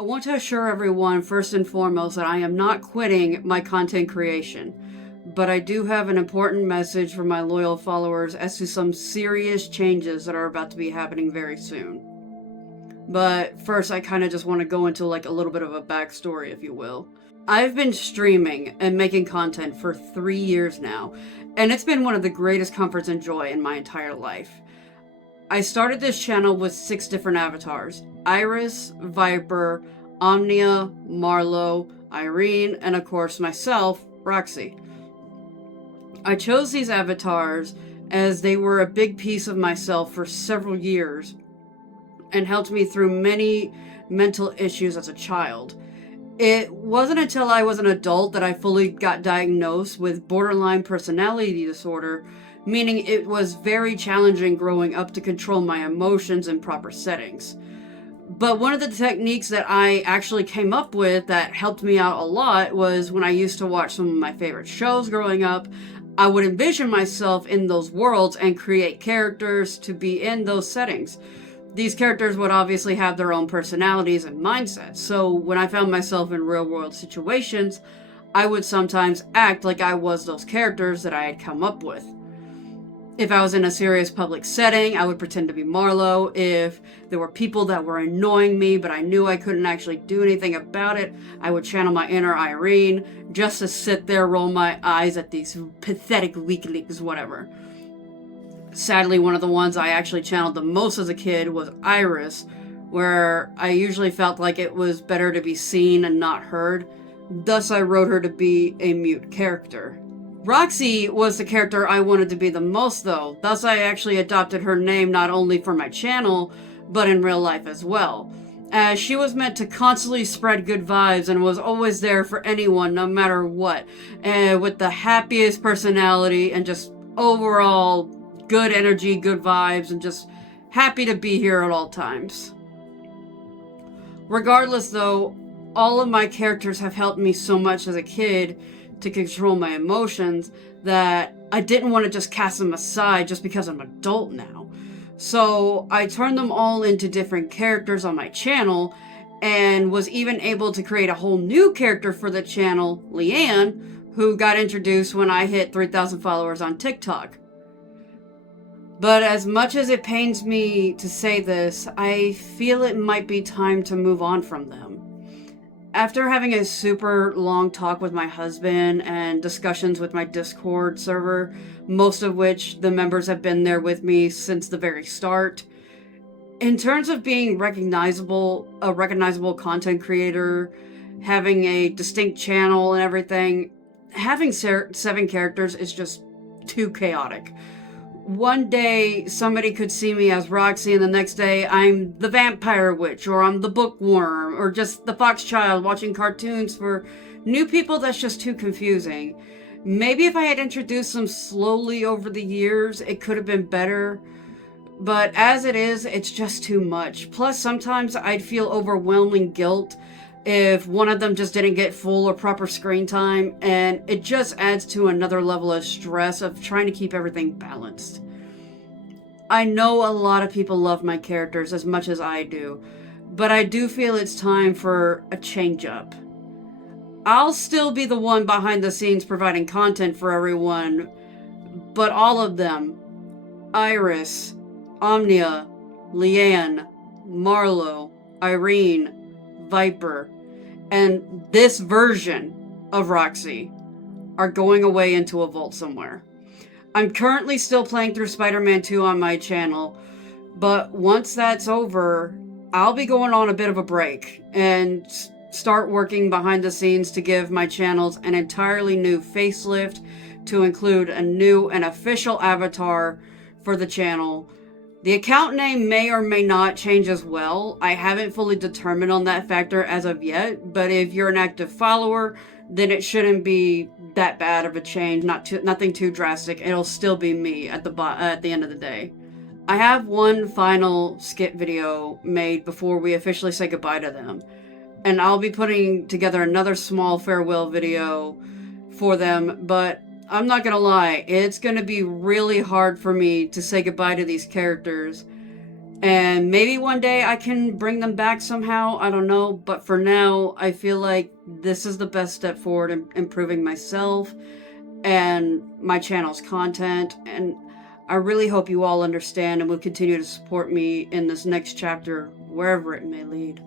I want to assure everyone, first and foremost, that I am not quitting my content creation, but I do have an important message for my loyal followers as to some serious changes that are about to be happening very soon. But first, I kind of just want to go into like a little bit of a backstory, if you will. I've been streaming and making content for 3 years now, and it's been one of the greatest comforts and joy in my entire life. I started this channel with 6 different avatars: Iris, Viper, Omnia, Marlowe, Irene, and of course myself, Roxy. I chose these avatars as they were a big piece of myself for several years and helped me through many mental issues as a child. It wasn't until I was an adult that I fully got diagnosed with borderline personality disorder, meaning it was very challenging growing up to control my emotions in proper settings. But one of the techniques that I actually came up with that helped me out a lot was when I used to watch some of my favorite shows growing up, I would envision myself in those worlds and create characters to be in those settings. These characters would obviously have their own personalities and mindsets, so when I found myself in real world situations, I would sometimes act like I was those characters that I had come up with. If I was in a serious public setting, I would pretend to be Marlowe. If there were people that were annoying me, but I knew I couldn't actually do anything about it, I would channel my inner Irene, just to sit there, roll my eyes at these pathetic weaklings, whatever. Sadly, one of the ones I actually channeled the most as a kid was Iris, where I usually felt like it was better to be seen and not heard. Thus, I wrote her to be a mute character. Roxy was the character I wanted to be the most, though. Thus, I actually adopted her name not only for my channel, but in real life as well, as she was meant to constantly spread good vibes and was always there for anyone, no matter what, and with the happiest personality and just overall good energy, good vibes, and just happy to be here at all times. Regardless, though, all of my characters have helped me so much as a kid to control my emotions that I didn't want to just cast them aside just because I'm an adult now. So I turned them all into different characters on my channel and was even able to create a whole new character for the channel, Leanne, who got introduced when I hit 3,000 followers on TikTok. But as much as it pains me to say this, I feel it might be time to move on from them. After having a super long talk with my husband and discussions with my Discord server, most of which the members have been there with me since the very start, in terms of being a recognizable content creator, having a distinct channel and everything, having 7 characters is just too chaotic. One day somebody could see me as Roxy, and the next day I'm the vampire witch, or I'm the bookworm, or just the fox child watching cartoons. For new people, that's just too confusing. Maybe if I had introduced them slowly over the years, it could have been better. But as it is, it's just too much. Plus, sometimes I'd feel overwhelming guilt if one of them just didn't get full or proper screen time, and it just adds to another level of stress of trying to keep everything balanced. I know a lot of people love my characters as much as I do, but I do feel it's time for a change up. I'll still be the one behind the scenes providing content for everyone, but all of them, Iris, Omnia, Leanne, Marlowe, Irene, Viper, and this version of Roxy are going away into a vault somewhere. I'm currently still playing through Spider-Man 2 on my channel, but once that's over, I'll be going on a bit of a break and start working behind the scenes to give my channels an entirely new facelift to include a new and official avatar for the channel. The account name may or may not change as well. I haven't fully determined on that factor as of yet, but if you're an active follower, then it shouldn't be that bad of a change, nothing too drastic. It'll still be me at the end of the day. I have one final skit video made before we officially say goodbye to them, and I'll be putting together another small farewell video for them, but I'm not gonna lie, it's gonna be really hard for me to say goodbye to these characters And maybe one day I can bring them back somehow. I don't know. But for now, I feel like this is the best step forward in improving myself and my channel's content. And I really hope you all understand and will continue to support me in this next chapter, wherever it may lead.